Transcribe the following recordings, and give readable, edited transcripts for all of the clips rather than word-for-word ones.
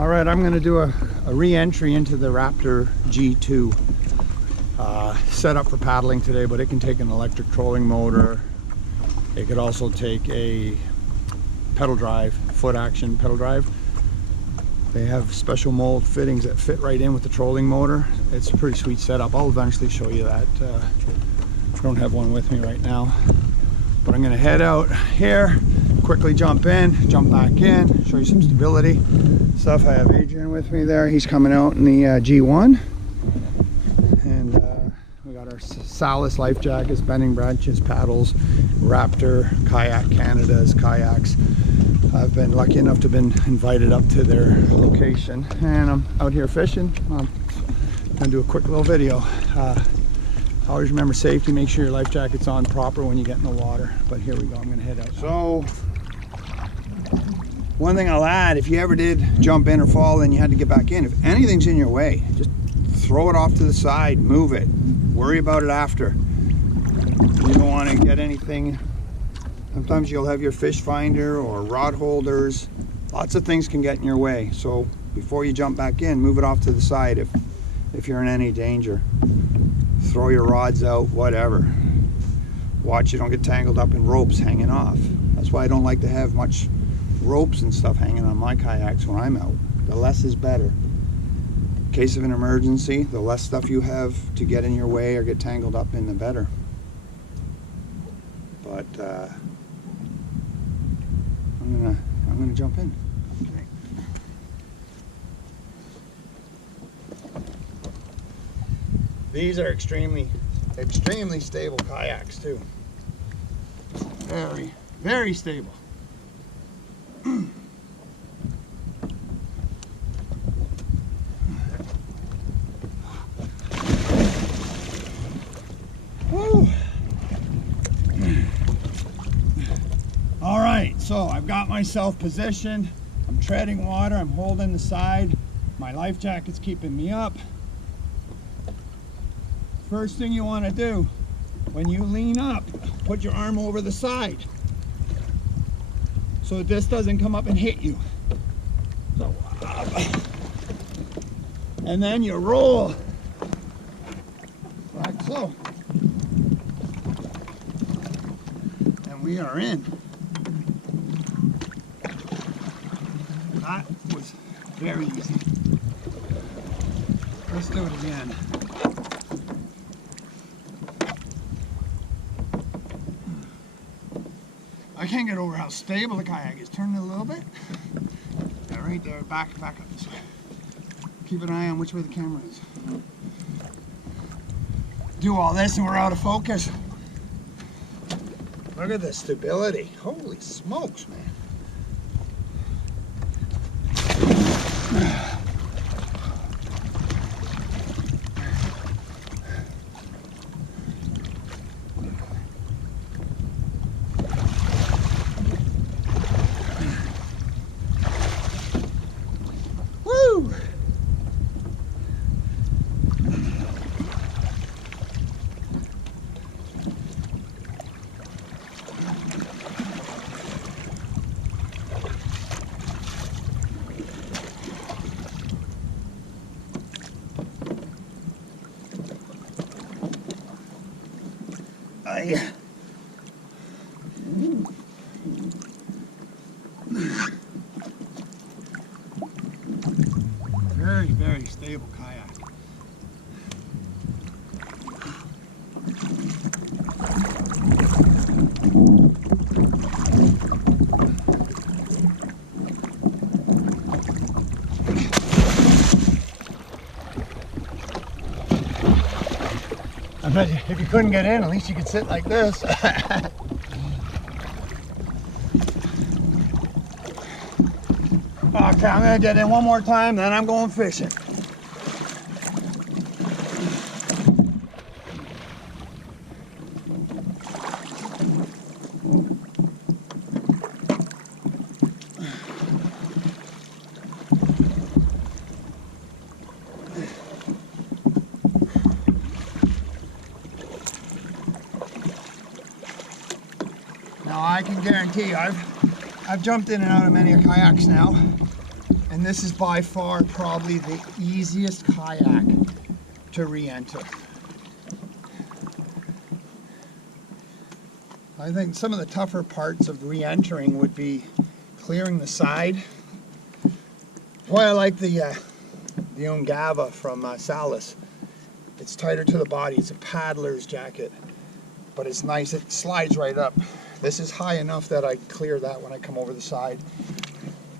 All right, I'm going to do a re-entry into the Raptor G2. Set up for paddling today, but it can take an electric trolling motor. It could also take a pedal drive, foot action pedal drive. They have special mold fittings that fit right in with the trolling motor. It's a pretty sweet setup. I'll eventually show you that. I don't have one with me right now, but I'm going to head out here, quickly jump in, jump back in, show you some stability stuff. I have Adrian with me there. He's coming out in the G1, and we got our Salis life jackets, bending branches, paddles, Raptor, Kayak Canada's kayaks. I've been lucky enough to have been invited up to their location, and I'm out here fishing. I'm gonna do a quick little video. Always remember safety, make sure your life jacket's on proper when you get in the water. But here we go, I'm gonna head out. So, one thing I'll add, if you ever did jump in or fall and you had to get back in, if anything's in your way, just throw it off to the side, move it, worry about it after. You don't wanna get anything. Sometimes you'll have your fish finder or rod holders. Lots of things can get in your way. So before you jump back in, move it off to the side if you're in any danger. Throw your rods out, whatever. Watch you don't get tangled up in ropes hanging off. That's why I don't like to have much ropes and stuff hanging on my kayaks when I'm out. The less is better. In case of an emergency, the less stuff you have to get in your way or get tangled up in, the better. But I'm gonna jump in. Okay. These are extremely stable kayaks too. Very stable. Woo. All right, so I've got myself positioned. I'm treading water, I'm holding the side. My life jacket's keeping me up. First thing you want to do when you lean up, put your arm over the side so that this doesn't come up and hit you. So up. And then you roll like so. And we are in. That was very easy. Let's do it again. I can't get over how stable the kayak is. Turn it a little bit. Yeah, right there. Back up this way. Keep an eye on which way the camera is. Do all this and we're out of focus. Look at the stability. Holy smokes, man. Woo! Very stable kayak. I bet if you couldn't get in, at least you could sit like this. Okay, I'm gonna get in one more time, then I'm going fishing. Now I can guarantee I've jumped in and out of many kayaks now, and And this is by far probably the easiest kayak to re-enter. I think some of the tougher parts of re-entering would be clearing the side. That's why I like the Ungava from Salis. It's tighter to the body. It's a paddler's jacket, but it's nice. It slides right up. This is high enough that I clear that when I come over the side.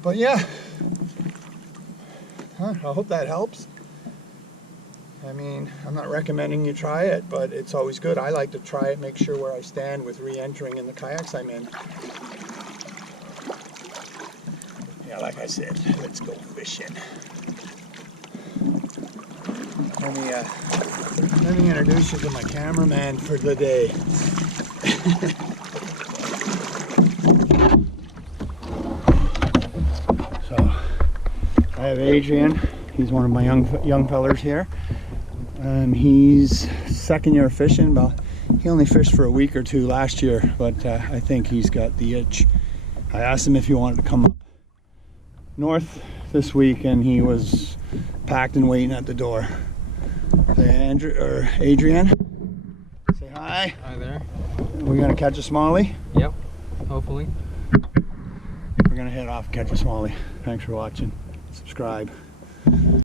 But yeah, I hope that helps. I mean, I'm not recommending you try it, but it's always good. I like to try it, make sure where I stand with re-entering in the kayaks I'm in. Yeah, like I said, let's go fishing. Let me introduce you to my cameraman for the day. So, I have Adrian. He's one of my young fellers here. He's second year fishing. Well, he only fished for a week or two last year, but I think he's got the itch. I asked him if he wanted to come up north this week, and he was packed and waiting at the door. Say, Adrian, say hi. Hi there. We're gonna catch a smallie. Yep, hopefully. We're gonna head off and catch a smallie. Thanks for watching. Subscribe.